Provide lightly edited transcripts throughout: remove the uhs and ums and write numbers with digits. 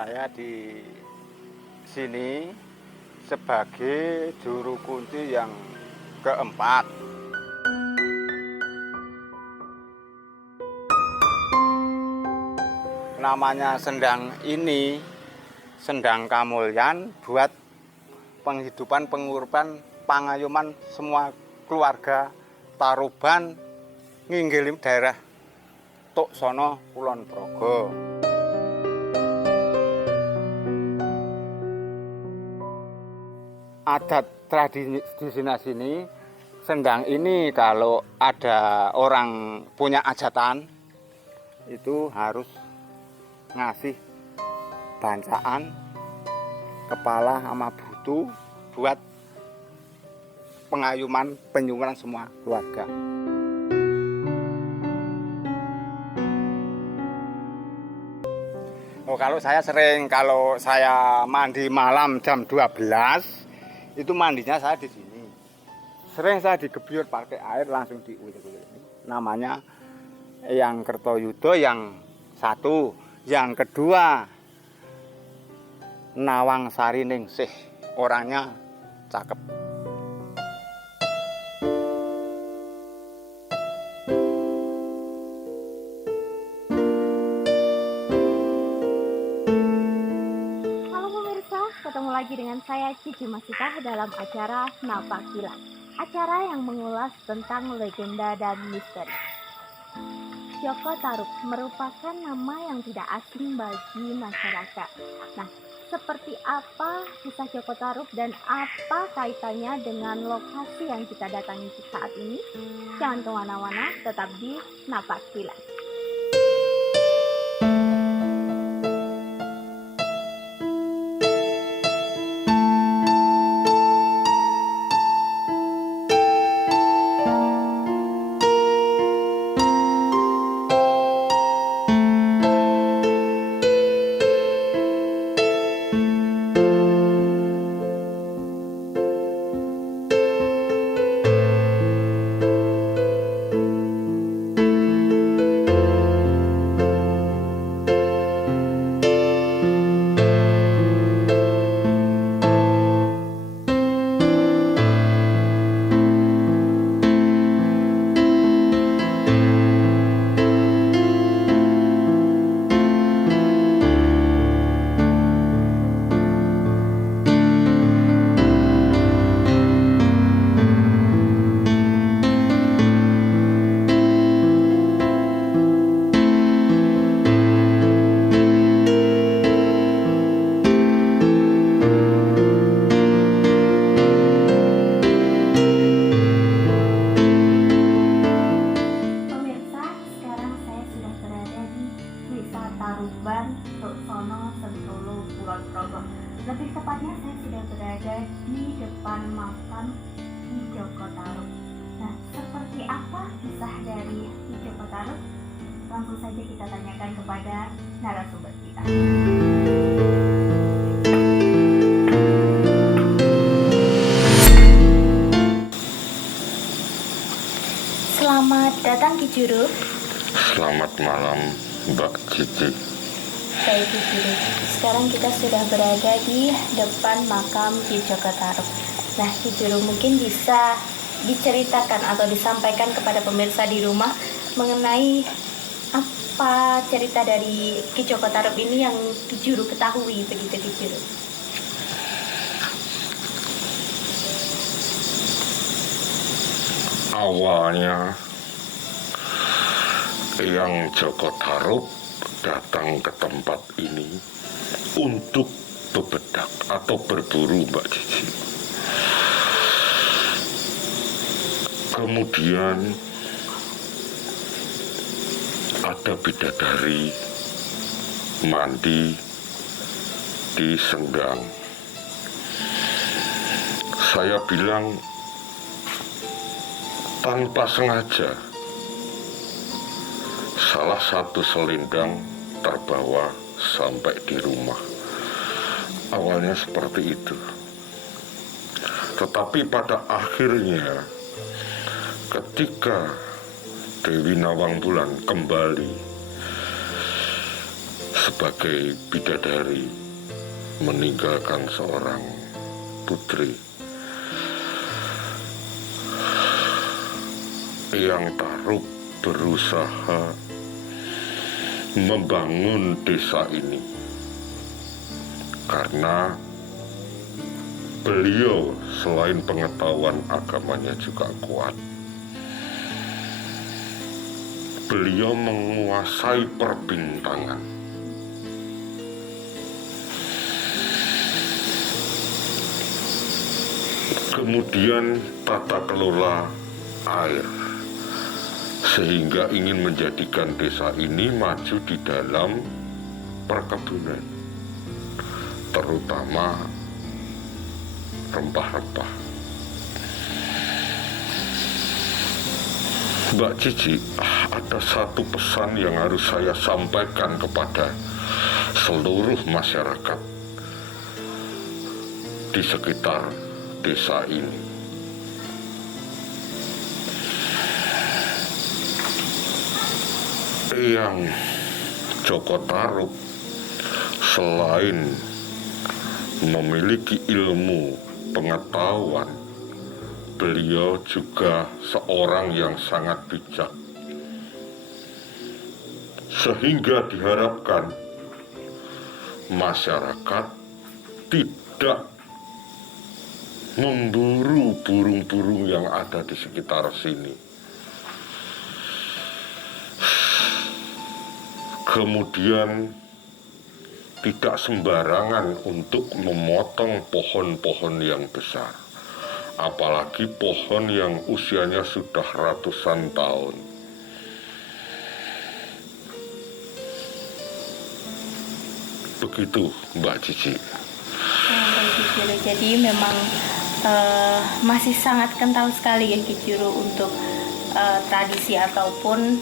Saya di sini sebagai juru kunci yang keempat. Namanya sendang ini, sendang kamulyan, buat penghidupan, penguripan, pangayuman semua keluarga Taruban nginggil daerah Tuk Sono Kulon Progo. Adat tradisi sini, sendang ini kalau ada orang punya hajatan itu harus ngasih bancaan kepala sama butu buat pengayuman penyumuran semua keluarga. Oh, kalau saya mandi malam jam 12 itu mandinya saya di sini. Sering saya digebyur pakai air langsung diulir-ulir. Namanya yang Kertoyudo yang satu, yang kedua Nawang Sariningsih, orangnya cakep. Ketemu lagi dengan saya Cici Masita dalam acara Napak Kilas, acara yang mengulas tentang legenda dan misteri. Joko Tarub merupakan nama yang tidak asing bagi masyarakat. Nah, seperti apa kisah Joko Tarub dan apa kaitannya dengan lokasi yang kita datangi saat ini? Jangan kemana-mana, tetap di Napak Kilas. Taruban, Tuk Sono, Sentolo, Kulon Progo. Lebih tepatnya saya sudah berada di depan makam Ki Joko Tarub. Nah, seperti apa kisah dari Ki Joko Tarub? Langsung saja kita tanyakan kepada narasumber kita. Selamat datang Ki Juru. Selamat malam Mbak Cici. Baik Ki Juru, sekarang kita sudah berada di depan makam Ki Joko Tarub. Nah Ki Juru, mungkin bisa diceritakan atau disampaikan kepada pemirsa di rumah mengenai apa cerita dari Ki Joko Tarub ini yang Ki Juru ketahui, begitu Ki Juru. Awalnya Eyang Joko Tarub datang ke tempat ini untuk bebedak atau berburu, Mbak Cici. Kemudian ada bidadari mandi di Senggang. Saya bilang tanpa sengaja salah satu selendang terbawa sampai di rumah. Awalnya seperti itu. Tetapi pada akhirnya ketika Dewi Nawang Bulan kembali, sebagai bidadari meninggalkan seorang putri. Eyang Tarub berusaha membangun desa ini karena beliau selain pengetahuan agamanya juga kuat. Beliau menguasai perbintangan. Kemudian tata kelola air, sehingga ingin menjadikan desa ini maju di dalam perkebunan, terutama rempah-rempah. Mbak Cici, ada satu pesan yang harus saya sampaikan kepada seluruh masyarakat di sekitar desa ini. Eyang Joko Tarub selain memiliki ilmu pengetahuan, beliau juga seorang yang sangat bijak, sehingga diharapkan masyarakat tidak memburu burung-burung yang ada di sekitar sini. Kemudian tidak sembarangan untuk memotong pohon-pohon yang besar, apalagi pohon yang usianya sudah ratusan tahun. Begitu Mbak Cici. Jadi memang masih sangat kental sekali ya Ki Juru untuk tradisi ataupun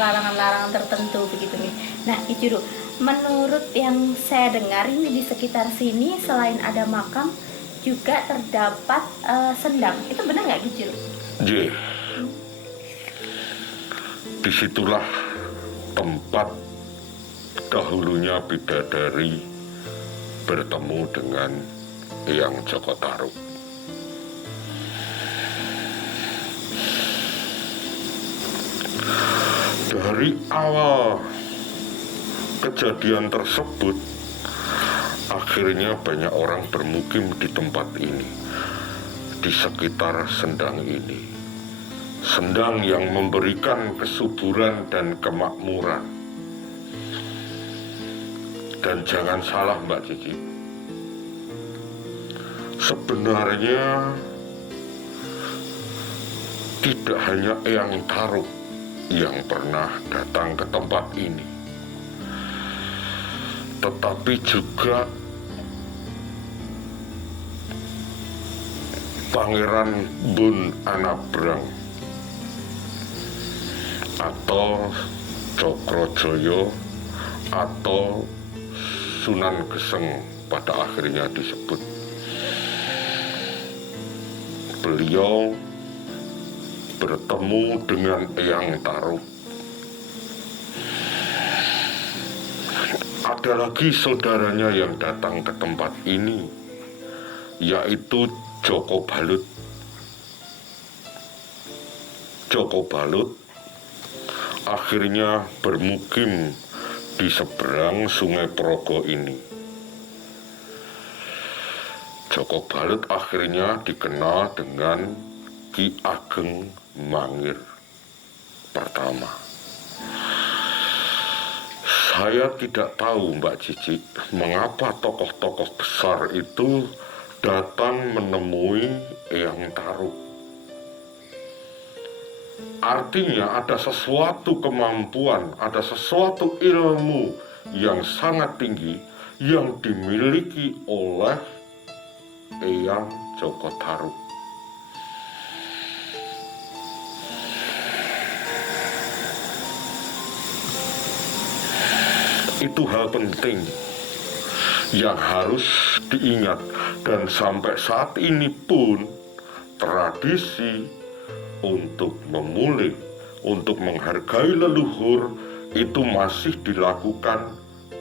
larangan-larangan tertentu begitu nih. Nah Ki Juru, menurut yang saya dengar ini di sekitar sini selain ada makam juga terdapat sendang. Itu benar nggak Ki Juru? Disitulah tempat dahulunya bidadari bertemu dengan Eyang Joko Tarub. Dari awal kejadian tersebut, akhirnya banyak orang bermukim di tempat ini, di sekitar sendang ini. Sendang yang memberikan kesuburan dan kemakmuran. Dan jangan salah Mbak Cici, sebenarnya tidak hanya Eyang Tarub yang pernah datang ke tempat ini, tetapi juga Pangeran Bun Anabrang atau Cokrojoyo atau Sunan Geseng pada akhirnya disebut. Beliau bertemu dengan Eyang Tarub. Ada lagi saudaranya yang datang ke tempat ini, yaitu Joko Balut. Joko Balut akhirnya bermukim di seberang Sungai Progo ini. Joko Balut akhirnya dikenal dengan Ki Ageng Mangir pertama. Saya tidak tahu Mbak Cici, mengapa tokoh-tokoh besar itu datang menemui Eyang Tarub. Artinya ada sesuatu kemampuan, ada sesuatu ilmu yang sangat tinggi yang dimiliki oleh Eyang Joko Tarub. Itu hal penting yang harus diingat, dan sampai saat ini pun tradisi untuk memulih, untuk menghargai leluhur itu masih dilakukan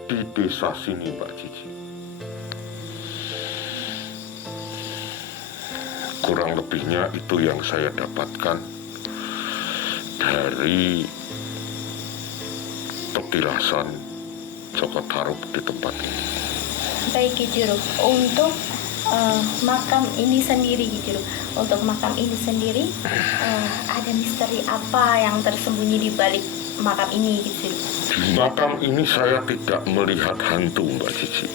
di desa sini, Mbak Cici. Kurang lebihnya itu yang saya dapatkan dari petilasan Joko Tarub di tempat ini. Baik Ki Juru, untuk makam ini sendiri Ki Juru, untuk makam ini sendiri ada misteri apa yang tersembunyi di balik makam ini Ki Juru? Di makam ini saya tidak melihat hantu, Mbak Cici,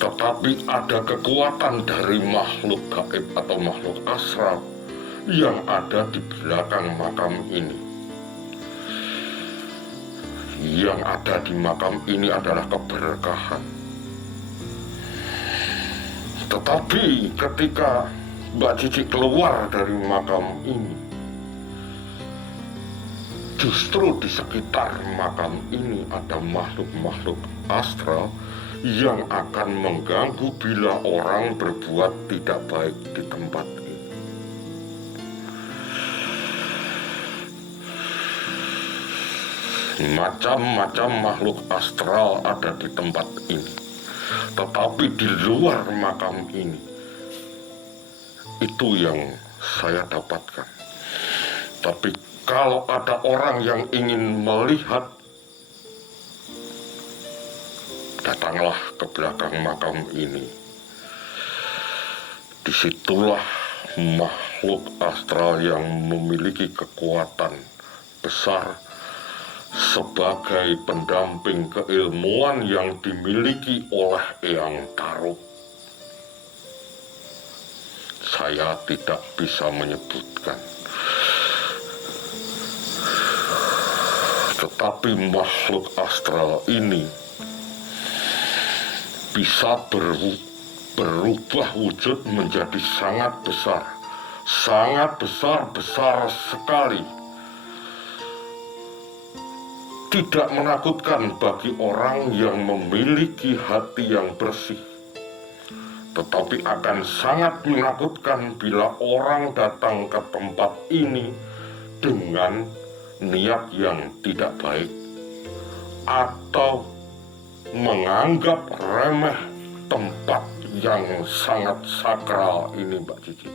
tetapi ada kekuatan dari makhluk gaib atau makhluk astral yang ada di belakang makam ini. Yang ada di makam ini adalah keberkahan. Tetapi ketika Mbak Cici keluar dari makam ini, justru di sekitar makam ini ada makhluk-makhluk astral yang akan mengganggu bila orang berbuat tidak baik di tempat ini. Macam-macam makhluk astral ada di tempat ini. Tetapi di luar makam ini, itu yang saya dapatkan. Tapi kalau ada orang yang ingin melihat, datanglah ke belakang makam ini. Disitulah makhluk astral yang memiliki kekuatan besar sebagai pendamping keilmuan yang dimiliki oleh Eyang Tarub. Saya tidak bisa menyebutkan. Tetapi makhluk astral ini bisa berubah wujud menjadi sangat besar sekali. Tidak menakutkan bagi orang yang memiliki hati yang bersih, tetapi akan sangat menakutkan bila orang datang ke tempat ini dengan niat yang tidak baik atau menganggap remeh tempat yang sangat sakral ini, Mbak Cici.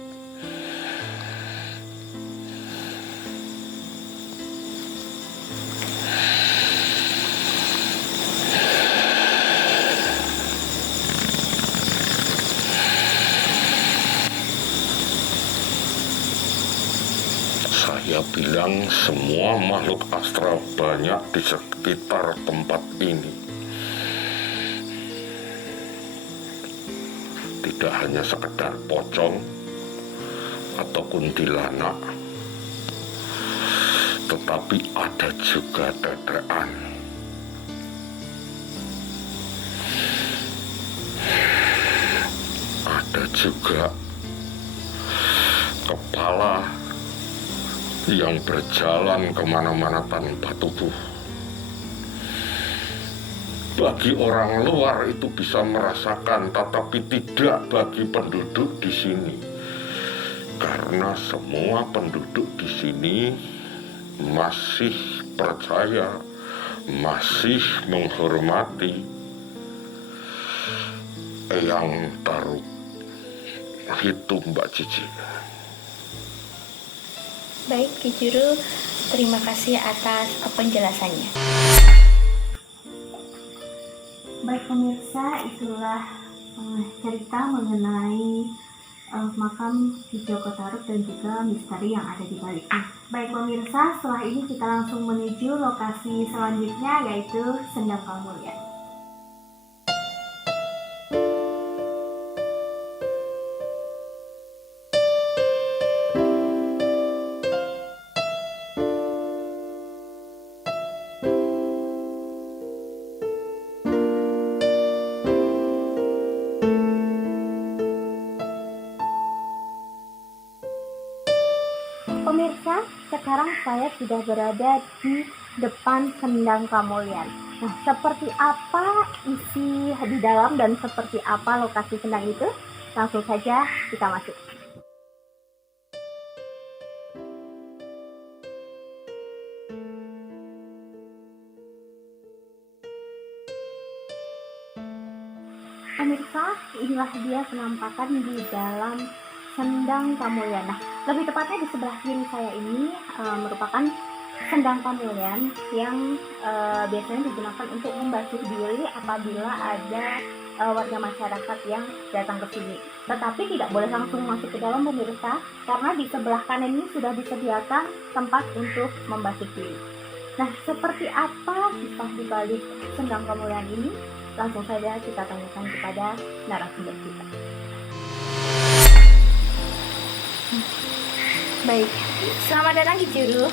Saya bilang semua makhluk astral banyak di sekitar tempat ini. Tidak hanya sekedar pocong atau kuntilanak, tetapi ada juga tetean. Ada juga kepala yang berjalan kemana-mana tanpa tubuh. Bagi orang luar itu bisa merasakan, tetapi tidak bagi penduduk di sini. Karena semua penduduk di sini masih percaya, masih menghormati Eyang Tarub. Itu Mbak Cici. Baik Ki Juru, terima kasih atas penjelasannya. Baik pemirsa, itulah cerita mengenai makam Ki Joko Tarub dan juga misteri yang ada di baliknya. Baik pemirsa, setelah ini kita langsung menuju lokasi selanjutnya, yaitu Sendang Kamulyan. Pemirsa, sekarang saya sudah berada di depan Sendang Kamulyan. Nah, seperti apa isi di dalam dan seperti apa lokasi sendang itu? Langsung saja kita masuk. Pemirsa, inilah dia penampakan di dalam Sendang Kamulyan. Nah, lebih tepatnya di sebelah kiri saya ini merupakan Sendang Kamulyan yang biasanya digunakan untuk membasuh diri apabila ada warga masyarakat yang datang ke sini. Tetapi tidak boleh langsung masuk ke dalam, pemirsa, karena di sebelah kanan ini sudah disediakan tempat untuk membasuh diri. Nah, seperti apa kisah di balik Sendang Kamulyan ini? Langsung saja kita tanyakan kepada narasumber kita. Baik, selamat datang Ki Juru.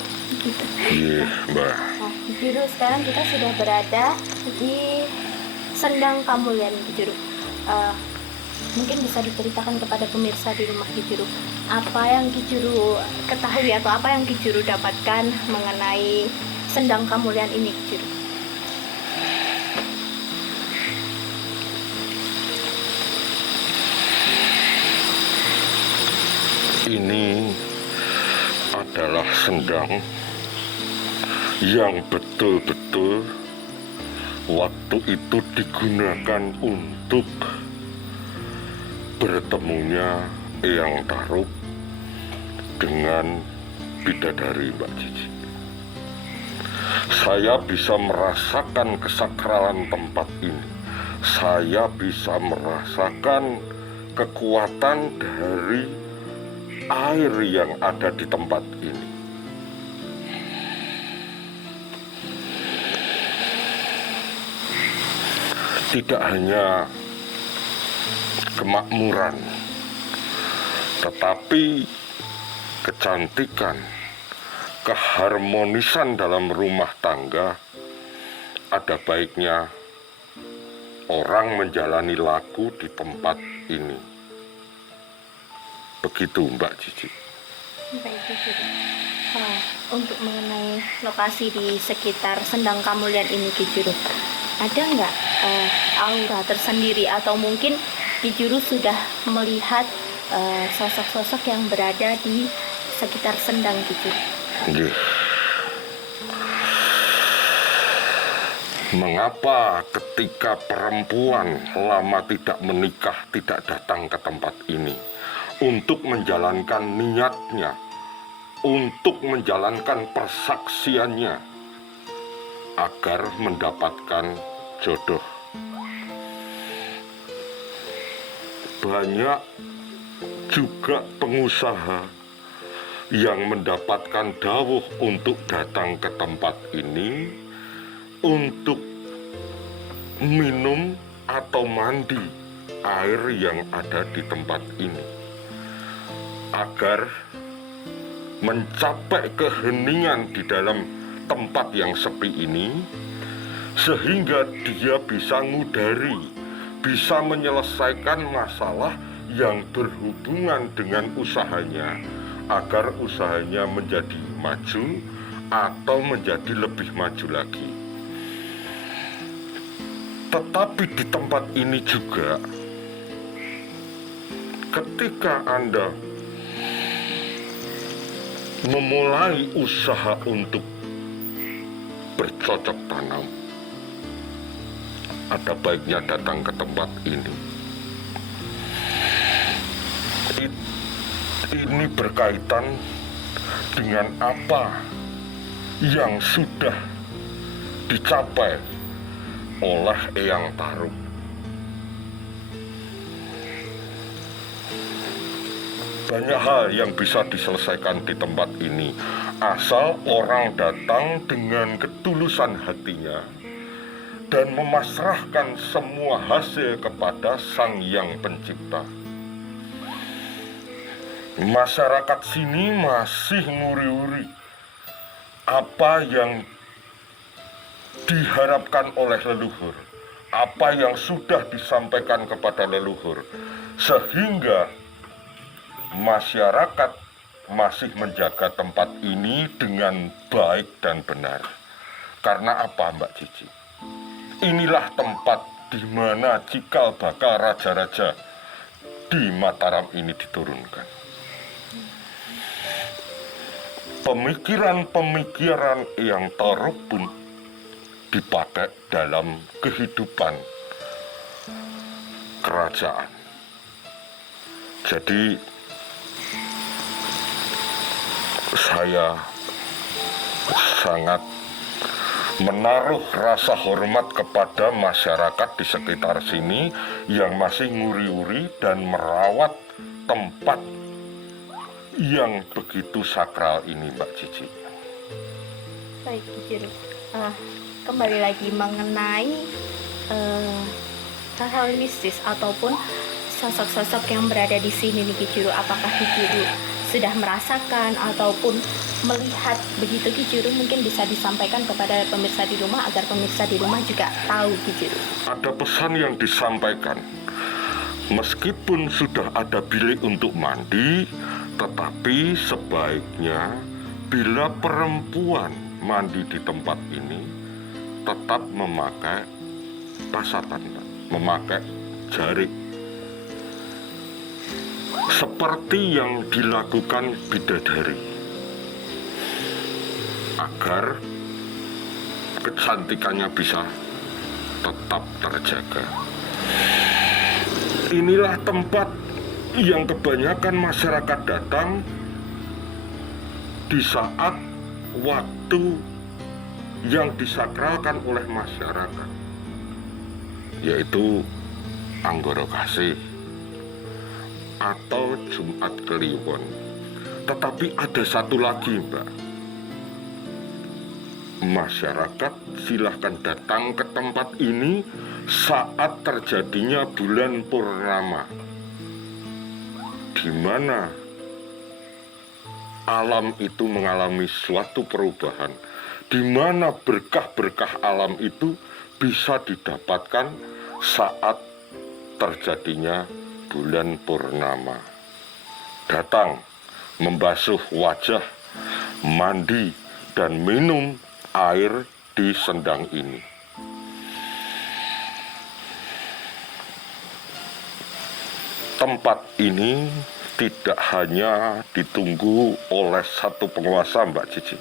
Iya, Mbak. Nah, Ki Juru, sekarang kita sudah berada di Sendang Kamulyan, Ki Juru. Mungkin bisa diceritakan kepada pemirsa di rumah Ki Juru, apa yang Ki Juru ketahui atau apa yang Ki Juru dapatkan mengenai Sendang Kamulyan ini, Ki Juru. Ini adalah sendang yang betul-betul waktu itu digunakan untuk bertemunya Eyang Tarub dengan bidadari Mbak Cici. Saya bisa merasakan kesakralan tempat ini. Saya bisa merasakan kekuatan dari air yang ada di tempat ini. Tidak hanya kemakmuran, tetapi kecantikan, keharmonisan dalam rumah tangga. Ada baiknya orang menjalani laku di tempat ini. Begitu Mbak Cici. Baik, Ki Juru. Untuk mengenai lokasi di sekitar Sendang Kamulyan ini, Ki Juru, ada nggak aura tersendiri atau mungkin Ki Juru sudah melihat sosok-sosok yang berada di sekitar Sendang, Ki Juru? Nggih. Mengapa ketika perempuan lama tidak menikah tidak datang ke tempat ini untuk menjalankan niatnya, untuk menjalankan persaksiannya agar mendapatkan jodoh? Banyak juga pengusaha yang mendapatkan dawuh untuk datang ke tempat ini untuk minum atau mandi air yang ada di tempat ini, agar mencapai keheningan di dalam tempat yang sepi ini, sehingga dia bisa ngudari, bisa menyelesaikan masalah yang berhubungan dengan usahanya, agar usahanya menjadi maju atau menjadi lebih maju lagi. Tetapi di tempat ini juga, ketika Anda memulai usaha untuk bercocok tanam, ada baiknya datang ke tempat ini. Ini berkaitan dengan apa yang sudah dicapai oleh Eyang Tarub. Banyak hal yang bisa diselesaikan di tempat ini, asal orang datang dengan ketulusan hatinya dan memasrahkan semua hasil kepada Sang Yang Pencipta. Masyarakat sini masih nguri-uri apa yang diharapkan oleh leluhur, apa yang sudah disampaikan kepada leluhur, sehingga masyarakat masih menjaga tempat ini dengan baik dan benar. Karena apa, Mbak Cici? Inilah tempat di mana cikal bakal raja-raja di Mataram ini diturunkan. Pemikiran-pemikiran yang Tarub pun dipakai dalam kehidupan kerajaan. Jadi saya sangat menaruh rasa hormat kepada masyarakat di sekitar sini yang masih nguri-uri dan merawat tempat yang begitu sakral ini, Mbak Cici. Baik, Ki Juru. Kembali lagi mengenai hal-hal mistis ataupun sosok-sosok yang berada di sini nih Ki Juru. Apakah Ki Juru sudah merasakan ataupun melihat begitu Ki Juru? Mungkin bisa disampaikan kepada pemirsa di rumah agar pemirsa di rumah juga tahu Ki Juru. Ada pesan yang disampaikan. Meskipun sudah ada bilik untuk mandi, tetapi sebaiknya bila perempuan mandi di tempat ini tetap memakai pasatan, memakai jarik, seperti yang dilakukan bidadari, agar kecantikannya bisa tetap terjaga. Inilah tempat yang kebanyakan masyarakat datang di saat waktu yang disakralkan oleh masyarakat, yaitu Anggoro Kasih atau Jumat Kliwon. Tetapi ada satu lagi, Mbak. Masyarakat silahkan datang ke tempat ini saat terjadinya bulan purnama, di mana alam itu mengalami suatu perubahan, di mana berkah-berkah alam itu bisa didapatkan saat terjadinya bulan purnama. Datang, membasuh wajah, mandi, dan minum air di sendang ini. Tempat ini tidak hanya ditunggu oleh satu penguasa, Mbak Cici,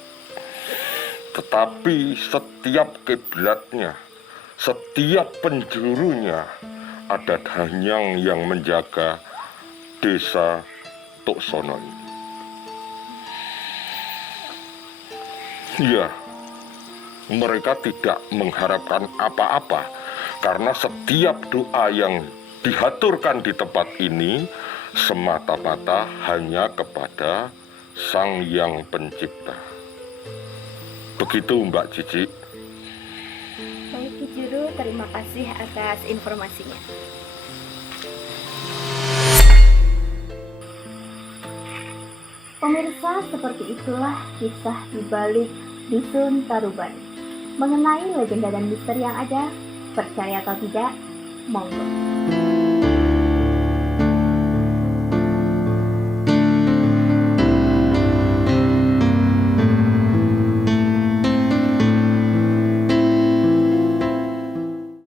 tetapi setiap kiblatnya, setiap penjurunya ada danyang yang menjaga desa Tuksono ini. Ya, mereka tidak mengharapkan apa-apa karena setiap doa yang dihaturkan di tempat ini semata-mata hanya kepada Sang Yang Pencipta. Begitu, Mbak Cici. Baik Ki Juru, terima kasih atas informasinya. Pemirsa, seperti itulah kisah di balik Dusun Tarubani. Mengenai legenda dan misteri yang ada, percaya atau tidak, monggo.